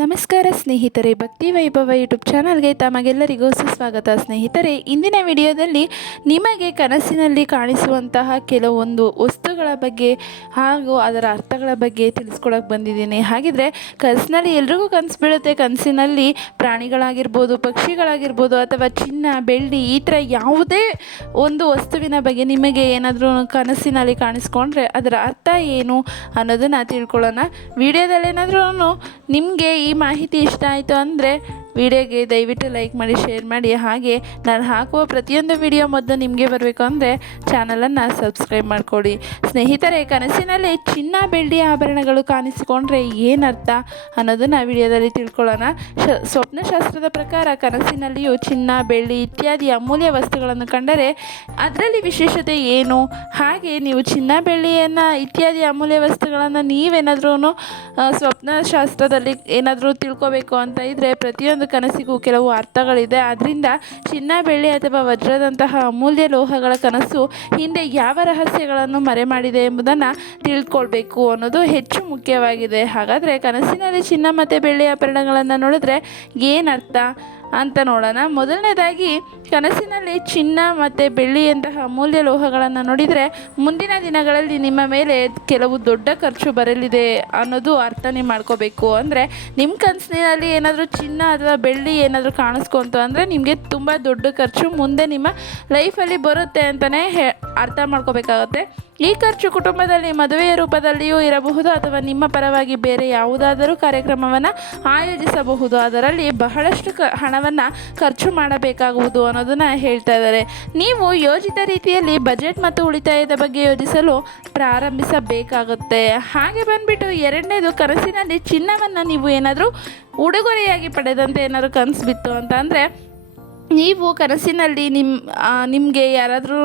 ನಮಸ್ಕಾರ ಸ್ನೇಹಿತರೆ, ಭಕ್ತಿ ವೈಭವ ಯೂಟ್ಯೂಬ್ ಚಾನಲ್ಗೆ ತಮಗೆಲ್ಲರಿಗೂ ಸುಸ್ವಾಗತ. ಸ್ನೇಹಿತರೆ, ಇಂದಿನ ವಿಡಿಯೋದಲ್ಲಿ ನಿಮಗೆ ಕನಸಿನಲ್ಲಿ ಕಾಣಿಸುವಂತಹ ಕೆಲವೊಂದು ವಸ್ತುಗಳ ಬಗ್ಗೆ ಹಾಗೂ ಅದರ ಅರ್ಥಗಳ ಬಗ್ಗೆ ತಿಳಿಸ್ಕೊಳಕ್ಕೆ ಬಂದಿದ್ದೀನಿ. ಹಾಗಿದ್ರೆ, ಕನಸಿನಲ್ಲಿ ಎಲ್ರಿಗೂ ಕನಸು ಬೀಳುತ್ತೆ. ಕನಸಿನಲ್ಲಿ ಪ್ರಾಣಿಗಳಾಗಿರ್ಬೋದು, ಪಕ್ಷಿಗಳಾಗಿರ್ಬೋದು, ಅಥವಾ ಚಿನ್ನ, ಬೆಳ್ಳಿ, ಈ ಥರ ಯಾವುದೇ ಒಂದು ವಸ್ತುವಿನ ಬಗ್ಗೆ ನಿಮಗೆ ಏನಾದರೂ ಕನಸಿನಲ್ಲಿ ಕಾಣಿಸ್ಕೊಂಡ್ರೆ ಅದರ ಅರ್ಥ ಏನು ಅನ್ನೋದನ್ನು ತಿಳ್ಕೊಳ್ಳೋಣ. ವಿಡಿಯೋದಲ್ಲೇನಾದ್ರೂ ನಿಮಗೆ ಮಾಹಿತಿ ಇಷ್ಟ ಆಯಿತು ಅಂದರೆ ವಿಡಿಯೋಗೆ ದಯವಿಟ್ಟು ಲೈಕ್ ಮಾಡಿ, ಶೇರ್ ಮಾಡಿ. ಹಾಗೆ ನಾನು ಹಾಕುವ ಪ್ರತಿಯೊಂದು ವಿಡಿಯೋ ಮೊದಲು ನಿಮಗೆ ಬರಬೇಕು ಅಂದರೆ ಚಾನಲನ್ನು ಸಬ್ಸ್ಕ್ರೈಬ್ ಮಾಡಿಕೊಡಿ. ಸ್ನೇಹಿತರೆ, ಕನಸಿನಲ್ಲಿ ಚಿನ್ನ, ಬೆಳ್ಳಿ ಆಭರಣಗಳು ಕಾಣಿಸಿಕೊಂಡ್ರೆ ಏನರ್ಥ ಅನ್ನೋದನ್ನು ವಿಡಿಯೋದಲ್ಲಿ ತಿಳ್ಕೊಳ್ಳೋಣ. ಶ, ಸ್ವಪ್ನಶಾಸ್ತ್ರದ ಪ್ರಕಾರ ಕನಸಿನಲ್ಲಿಯೂ ಚಿನ್ನ, ಬೆಳ್ಳಿ ಇತ್ಯಾದಿ ಅಮೂಲ್ಯ ವಸ್ತುಗಳನ್ನು ಕಂಡರೆ ಅದರಲ್ಲಿ ವಿಶೇಷತೆ ಏನು? ಹಾಗೆ ನೀವು ಚಿನ್ನ, ಬೆಳ್ಳಿಯನ್ನು, ಇತ್ಯಾದಿ ಅಮೂಲ್ಯ ವಸ್ತುಗಳನ್ನು ನೀವೇನಾದ್ರೂ ಸ್ವಪ್ನಶಾಸ್ತ್ರದಲ್ಲಿ ಏನಾದರೂ ತಿಳ್ಕೊಬೇಕು ಅಂತ ಇದ್ದರೆ ಪ್ರತಿಯೊಂದು ಕನಸಿಗೂ ಕೆಲವು ಅರ್ಥಗಳಿದೆ. ಆದ್ದರಿಂದ ಚಿನ್ನ ಬೆಳ್ಳಿ ಅಥವಾ ವಜ್ರದಂತಹ ಅಮೂಲ್ಯ ಲೋಹಗಳ ಕನಸು ಹಿಂದೆ ಯಾವ ರಹಸ್ಯಗಳನ್ನು ಮರೆ ಮಾಡಿದೆ ಎಂಬುದನ್ನು ತಿಳ್ಕೊಳ್ಬೇಕು ಅನ್ನೋದು ಹೆಚ್ಚು ಮುಖ್ಯವಾಗಿದೆ. ಹಾಗಾದರೆ ಕನಸಿನಲ್ಲಿ ಚಿನ್ನ ಮತ್ತು ಬೆಳ್ಳಿಯ ಪರಿಣಗಳನ್ನು ನೋಡಿದ್ರೆ ಏನರ್ಥ ಅಂತ ನೋಡೋಣ. ಮೊದಲನೇದಾಗಿ, ಕನಸಿನಲ್ಲಿ ಚಿನ್ನ ಮತ್ತು ಬೆಳ್ಳಿಯಂತಹ ಅಮೂಲ್ಯ ಲೋಹಗಳನ್ನು ನೋಡಿದರೆ ಮುಂದಿನ ದಿನಗಳಲ್ಲಿ ನಿಮ್ಮ ಮೇಲೆ ಕೆಲವು ದೊಡ್ಡ ಖರ್ಚು ಬರಲಿದೆ ಅನ್ನೋದು ಅರ್ಥನೇ ಮಾಡ್ಕೋಬೇಕು. ಅಂದರೆ ನಿಮ್ಮ ಕನಸಿನಲ್ಲಿ ಏನಾದರೂ ಚಿನ್ನ ಅಥವಾ ಬೆಳ್ಳಿ ಏನಾದರೂ ಕಾಣಿಸ್ಕೊಂತು ಅಂದರೆ ನಿಮಗೆ ತುಂಬ ದೊಡ್ಡ ಖರ್ಚು ಮುಂದೆ ನಿಮ್ಮ ಲೈಫಲ್ಲಿ ಬರುತ್ತೆ ಅಂತಲೇ ಹೇ, ಅರ್ಥ ಮಾಡ್ಕೋಬೇಕಾಗತ್ತೆ. ಈ ಖರ್ಚು ಕುಟುಂಬದಲ್ಲಿ ಮದುವೆಯ ರೂಪದಲ್ಲಿಯೂ ಇರಬಹುದು ಅಥವಾ ನಿಮ್ಮ ಪರವಾಗಿ ಬೇರೆ ಯಾವುದಾದರೂ ಕಾರ್ಯಕ್ರಮವನ್ನು ಆಯೋಜಿಸಬಹುದು. ಅದರಲ್ಲಿ ಬಹಳಷ್ಟು ಕ ಹಣವನ್ನು ಖರ್ಚು ಮಾಡಬೇಕಾಗುವುದು ಅನ್ನೋದನ್ನು ಹೇಳ್ತಾ ಇದ್ದಾರೆ. ನೀವು ಯೋಜಿತ ರೀತಿಯಲ್ಲಿ ಬಜೆಟ್ ಮತ್ತು ಉಳಿತಾಯದ ಬಗ್ಗೆ ಯೋಜಿಸಲು ಪ್ರಾರಂಭಿಸಬೇಕಾಗುತ್ತೆ. ಹಾಗೆ ಬಂದ್ಬಿಟ್ಟು ಎರಡನೇದು ಕನಸಿನಲ್ಲಿ ಚಿನ್ನವನ್ನು ನೀವು ಏನಾದರೂ ಉಡುಗೊರೆಯಾಗಿ ಪಡೆದಂತೆ ಏನಾದರೂ ಕನಸು ಬಿತ್ತು ಅಂತ ಅಂದರೆ ನೀವು ಕನಸಿನಲ್ಲಿ ನಿಮ್ಮ ನಿಮಗೆ ಯಾರಾದ್ರೂ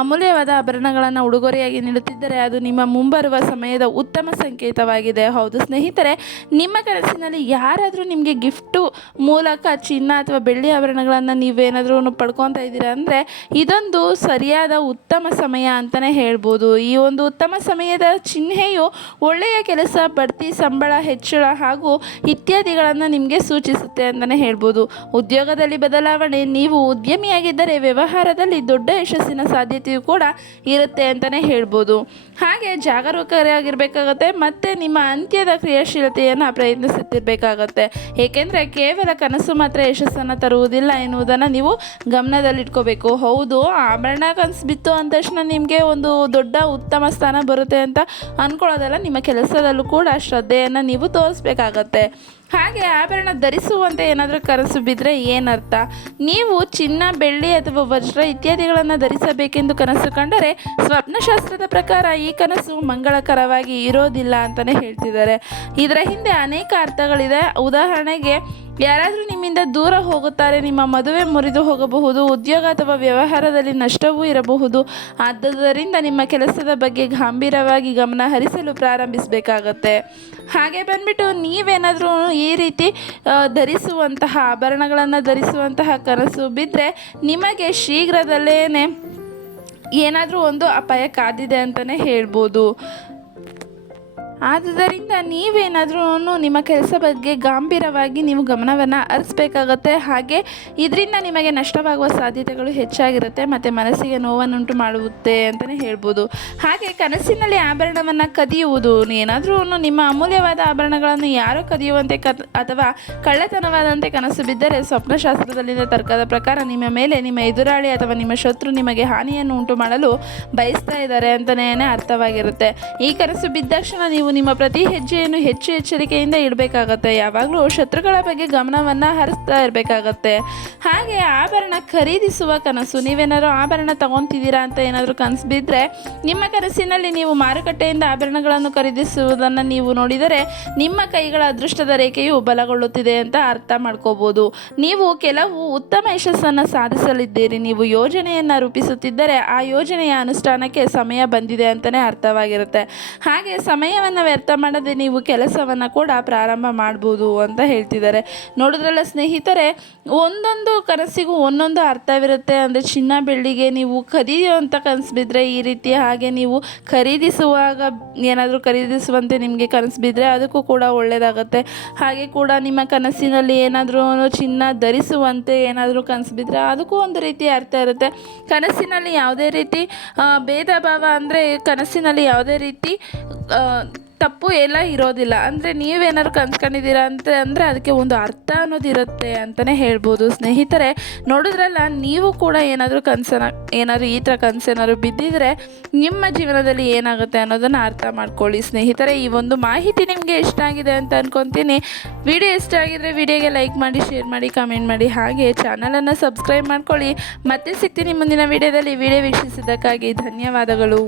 ಅಮೂಲ್ಯವಾದ ಆಭರಣಗಳನ್ನು ಉಡುಗೊರೆಯಾಗಿ ನೀಡುತ್ತಿದ್ದರೆ ಅದು ನಿಮ್ಮ ಮುಂಬರುವ ಸಮಯದ ಉತ್ತಮ ಸಂಕೇತವಾಗಿದೆ. ಹೌದು ಸ್ನೇಹಿತರೆ, ನಿಮ್ಮ ಕನಸಿನಲ್ಲಿ ಯಾರಾದರೂ ನಿಮಗೆ ಗಿಫ್ಟು ಮೂಲಕ ಚಿನ್ನ ಅಥವಾ ಬೆಳ್ಳಿ ಆಭರಣಗಳನ್ನು ನೀವೇನಾದರೂ ಪಡ್ಕೊತಾ ಇದ್ದೀರಾ ಅಂದರೆ ಇದೊಂದು ಸರಿಯಾದ ಉತ್ತಮ ಸಮಯ ಅಂತಲೇ ಹೇಳ್ಬೋದು. ಈ ಒಂದು ಉತ್ತಮ ಸಮಯದ ಚಿಹ್ನೆಯು ಒಳ್ಳೆಯ ಕೆಲಸ, ಬಡ್ತಿ, ಸಂಬಳ, ಹೆಚ್ಚಳ ಹಾಗೂ ಇತ್ಯಾದಿಗಳನ್ನು ನಿಮಗೆ ಸೂಚಿಸುತ್ತೆ ಅಂತಲೇ ಹೇಳ್ಬೋದು. ಉದ್ಯೋಗದಲ್ಲಿ ಬದಲಾವಣೆ ನೀವು ಉದ್ಯಮಿಯಾಗಿದ್ದರೆ ವ್ಯವಹಾರದಲ್ಲಿ ದೊಡ್ಡ ಯಶಸ್ಸಿನ ಸಾಧ್ಯತೆಯೂ ಕೂಡ ಇರುತ್ತೆ ಅಂತಲೇ ಹೇಳ್ಬೋದು. ಹಾಗೆ ಜಾಗರೂಕರಾಗಿರಬೇಕಾಗತ್ತೆ, ಮತ್ತು ನಿಮ್ಮ ಅಂತ್ಯದ ಕ್ರಿಯಾಶೀಲತೆಯನ್ನು ಪ್ರಯತ್ನಿಸುತ್ತಿರಬೇಕಾಗತ್ತೆ. ಏಕೆಂದರೆ ಕೇವಲ ಕನಸು ಮಾತ್ರ ಯಶಸ್ಸನ್ನು ತರುವುದಿಲ್ಲ ಎನ್ನುವುದನ್ನು ನೀವು ಗಮನದಲ್ಲಿಟ್ಕೋಬೇಕು. ಹೌದು, ಆಭರಣ ಕನಸು ಬಿತ್ತು ಅಂದ ತಕ್ಷಣ ನಿಮಗೆ ಒಂದು ದೊಡ್ಡ ಉತ್ತಮ ಸ್ಥಾನ ಬರುತ್ತೆ ಅಂತ ಅಂದ್ಕೊಳ್ಳೋದಲ್ಲ ನಿಮ್ಮ ಕೆಲಸದಲ್ಲೂ ಕೂಡ ಶ್ರದ್ಧೆಯನ್ನು ನೀವು ತೋರಿಸ್ಬೇಕಾಗತ್ತೆ. ಹಾಗೆ ಆಭರಣ ಧರಿಸುವಂತೆ ಏನಾದರೂ ಕನಸು ಬಿದ್ದರೆ ಏನರ್ಥ? ನೀವು ಚಿನ್ನ, ಬೆಳ್ಳಿ ಅಥವಾ ವಜ್ರ ಇತ್ಯಾದಿಗಳನ್ನು ಧರಿಸಬೇಕೆಂದು ಕನಸು ಕಂಡರೆ ಸ್ವಪ್ನಶಾಸ್ತ್ರದ ಪ್ರಕಾರ ಈ ಕನಸು ಮಂಗಳಕರವಾಗಿ ಇರೋದಿಲ್ಲ ಅಂತಲೇ ಹೇಳ್ತಿದ್ದಾರೆ. ಇದರ ಹಿಂದೆ ಅನೇಕ ಅರ್ಥಗಳಿದೆ. ಉದಾಹರಣೆಗೆ ಯಾರಾದರೂ ನಿಮ್ಮಿಂದ ದೂರ ಹೋಗುತ್ತಾರೆ, ನಿಮ್ಮ ಮದುವೆ ಮುರಿದು ಹೋಗಬಹುದು, ಉದ್ಯೋಗ ಅಥವಾ ವ್ಯವಹಾರದಲ್ಲಿ ನಷ್ಟವೂ ಇರಬಹುದು. ಆದ್ದರಿಂದ ನಿಮ್ಮ ಕೆಲಸದ ಬಗ್ಗೆ ಗಂಭೀರವಾಗಿ ಗಮನ ಹರಿಸಲು ಪ್ರಾರಂಭಿಸಬೇಕಾಗತ್ತೆ. ಹಾಗೆ ಬಂದ್ಬಿಟ್ಟು ನೀವೇನಾದರೂ ಈ ರೀತಿ ಧರಿಸುವಂತಹ ಆಭರಣಗಳನ್ನು ಧರಿಸುವಂತಹ ಕನಸು ಬಿದ್ದರೆ ನಿಮಗೆ ಶೀಘ್ರದಲ್ಲೇ ಏನಾದರೂ ಒಂದು ಅಪಾಯ ಕಾದಿದೆ ಅಂತಲೇ ಹೇಳ್ಬೋದು. ಆದುದರಿಂದ ನೀವೇನಾದ್ರೂ ನಿಮ್ಮ ಕೆಲಸ ಬಗ್ಗೆ ಗಂಭೀರವಾಗಿ ನೀವು ಗಮನವನ್ನು ಹರಿಸ್ಬೇಕಾಗತ್ತೆ. ಹಾಗೆ ಇದರಿಂದ ನಿಮಗೆ ನಷ್ಟವಾಗುವ ಸಾಧ್ಯತೆಗಳು ಹೆಚ್ಚಾಗಿರುತ್ತೆ, ಮತ್ತು ಮನಸ್ಸಿಗೆ ನೋವನ್ನುಂಟು ಮಾಡುತ್ತೆ ಅಂತಲೇ ಹೇಳ್ಬೋದು. ಹಾಗೆ ಕನಸಿನಲ್ಲಿ ಆಭರಣವನ್ನು ಕದಿಯುವುದು ಏನಾದರೂ ನಿಮ್ಮ ಅಮೂಲ್ಯವಾದ ಆಭರಣಗಳನ್ನು ಯಾರೋ ಕದಿಯುವಂತೆ ಕ ಅಥವಾ ಕಳ್ಳತನವಾದಂತೆ ಕನಸು ಬಿದ್ದರೆ ಸ್ವಪ್ನಶಾಸ್ತ್ರದಲ್ಲಿನ ತರ್ಕದ ಪ್ರಕಾರ ನಿಮ್ಮ ಮೇಲೆ ನಿಮ್ಮ ಎದುರಾಳಿ ಅಥವಾ ನಿಮ್ಮ ಶತ್ರು ನಿಮಗೆ ಹಾನಿಯನ್ನು ಉಂಟು ಮಾಡಲು ಬಯಸ್ತಾ ಇದ್ದಾರೆ ಅಂತಲೇ ಅರ್ಥವಾಗಿರುತ್ತೆ. ಈ ಕನಸು ಬಿದ್ದ ತಕ್ಷಣ ನೀವು ನಿಮ್ಮ ಪ್ರತಿ ಹೆಜ್ಜೆಯನ್ನು ಹೆಚ್ಚು ಎಚ್ಚರಿಕೆಯಿಂದ ಇಡಬೇಕಾಗತ್ತೆ. ಯಾವಾಗಲೂ ಶತ್ರುಗಳ ಬಗ್ಗೆ ಗಮನವನ್ನು ಹರಿಸ್ತಾ ಇರಬೇಕಾಗತ್ತೆ. ಹಾಗೆ ಆಭರಣ ಖರೀದಿಸುವ ಕನಸು. ನೀವೇನಾದರೂ ಆಭರಣ ತಗೊತಿದ್ದೀರಾ ಅಂತ ಏನಾದರೂ ಕನಸು ಬಿದ್ದರೆ ನಿಮ್ಮ ಕನಸಿನಲ್ಲಿ ನೀವು ಮಾರುಕಟ್ಟೆಯಿಂದ ಆಭರಣಗಳನ್ನು ಖರೀದಿಸುವುದನ್ನು ನೀವು ನೋಡಿದರೆ ನಿಮ್ಮ ಕೈಗಳ ಅದೃಷ್ಟದ ರೇಖೆಯು ಬಲಗೊಳ್ಳುತ್ತಿದೆ ಅಂತ ಅರ್ಥ ಮಾಡ್ಕೋಬೋದು. ನೀವು ಕೆಲವು ಉತ್ತಮ ಯಶಸ್ಸನ್ನು ಸಾಧಿಸಲಿದ್ದೀರಿ. ನೀವು ಯೋಜನೆಯನ್ನು ರೂಪಿಸುತ್ತಿದ್ದರೆ ಆ ಯೋಜನೆಯ ಅನುಷ್ಠಾನಕ್ಕೆ ಸಮಯ ಬಂದಿದೆ ಅಂತಲೇ ಅರ್ಥವಾಗಿರುತ್ತೆ. ಹಾಗೆ ಸಮಯವನ್ನು ಸಮಯವನ್ನು ವ್ಯರ್ಥ ಮಾಡದೆ ನೀವು ಕೆಲಸವನ್ನು ಕೂಡ ಪ್ರಾರಂಭ ಮಾಡ್ಬೋದು ಅಂತ ಹೇಳ್ತಿದ್ದಾರೆ. ನೋಡಿದ್ರಲ್ಲ ಸ್ನೇಹಿತರೆ, ಒಂದೊಂದು ಕನಸಿಗೂ ಒಂದೊಂದು ಅರ್ಥವಿರುತ್ತೆ. ಅಂದರೆ ಚಿನ್ನ ಬೆಳ್ಳಿಗೆ ನೀವು ಖರೀದಿಯುವಂಥ ಕನಸು ಬಿದ್ದರೆ ಈ ರೀತಿ ಹಾಗೆ ನೀವು ಖರೀದಿಸುವಾಗ ಏನಾದರೂ ಖರೀದಿಸುವಂತೆ ನಿಮಗೆ ಕನಸು ಬಿದ್ದರೆ ಅದಕ್ಕೂ ಕೂಡ ಒಳ್ಳೆಯದಾಗುತ್ತೆ ಹಾಗೆ ಕೂಡ ನಿಮ್ಮ ಕನಸಿನಲ್ಲಿ ಏನಾದರೂ ಚಿನ್ನ ಧರಿಸುವಂತೆ ಏನಾದರೂ ಕನಸು ಬಿದ್ದರೆ ಅದಕ್ಕೂ ಒಂದು ರೀತಿ ಅರ್ಥ ಇರುತ್ತೆ. ಕನಸಿನಲ್ಲಿ ಯಾವುದೇ ರೀತಿ ಭೇದ ಭಾವ ಅಂದರೆ ಕನಸಿನಲ್ಲಿ ಯಾವುದೇ ರೀತಿ ತಪ್ಪು ಎಲ್ಲ ಇರೋದಿಲ್ಲ. ಅಂದರೆ ನೀವೇನಾದ್ರು ಕನ್ಸ್ಕೊಂಡಿದ್ದೀರಾ ಅಂತ ಅಂದರೆ ಅದಕ್ಕೆ ಒಂದು ಅರ್ಥ ಅನ್ನೋದಿರುತ್ತೆ ಅಂತಲೇ ಹೇಳ್ಬೋದು. ಸ್ನೇಹಿತರೆ, ನೋಡಿದ್ರಲ್ಲ, ನೀವು ಕೂಡ ಏನಾದರೂ ಕನಸನ, ಏನಾದರೂ ಈ ಥರ ಕನಸೇನಾದ್ರು ಬಿದ್ದಿದ್ರೆ ನಿಮ್ಮ ಜೀವನದಲ್ಲಿ ಏನಾಗುತ್ತೆ ಅನ್ನೋದನ್ನು ಅರ್ಥ ಮಾಡ್ಕೊಳ್ಳಿ. ಸ್ನೇಹಿತರೆ, ಈ ಒಂದು ಮಾಹಿತಿ ನಿಮಗೆ ಇಷ್ಟ ಆಗಿದೆ ಅಂತ ಅಂದ್ಕೊತೀನಿ ವಿಡಿಯೋ ಇಷ್ಟ ಆಗಿದ್ರೆ ವಿಡಿಯೋಗೆ ಲೈಕ್ ಮಾಡಿ, ಶೇರ್ ಮಾಡಿ, ಕಮೆಂಟ್ ಮಾಡಿ. ಹಾಗೆ ಚಾನಲನ್ನು ಸಬ್ಸ್ಕ್ರೈಬ್ ಮಾಡ್ಕೊಳ್ಳಿ. ಮತ್ತೆ ಸಿಗ್ತೀನಿ ಮುಂದಿನ ವಿಡಿಯೋದಲ್ಲಿ. ವಿಡಿಯೋ ವೀಕ್ಷಿಸಿದ್ದಕ್ಕಾಗಿ ಧನ್ಯವಾದಗಳು.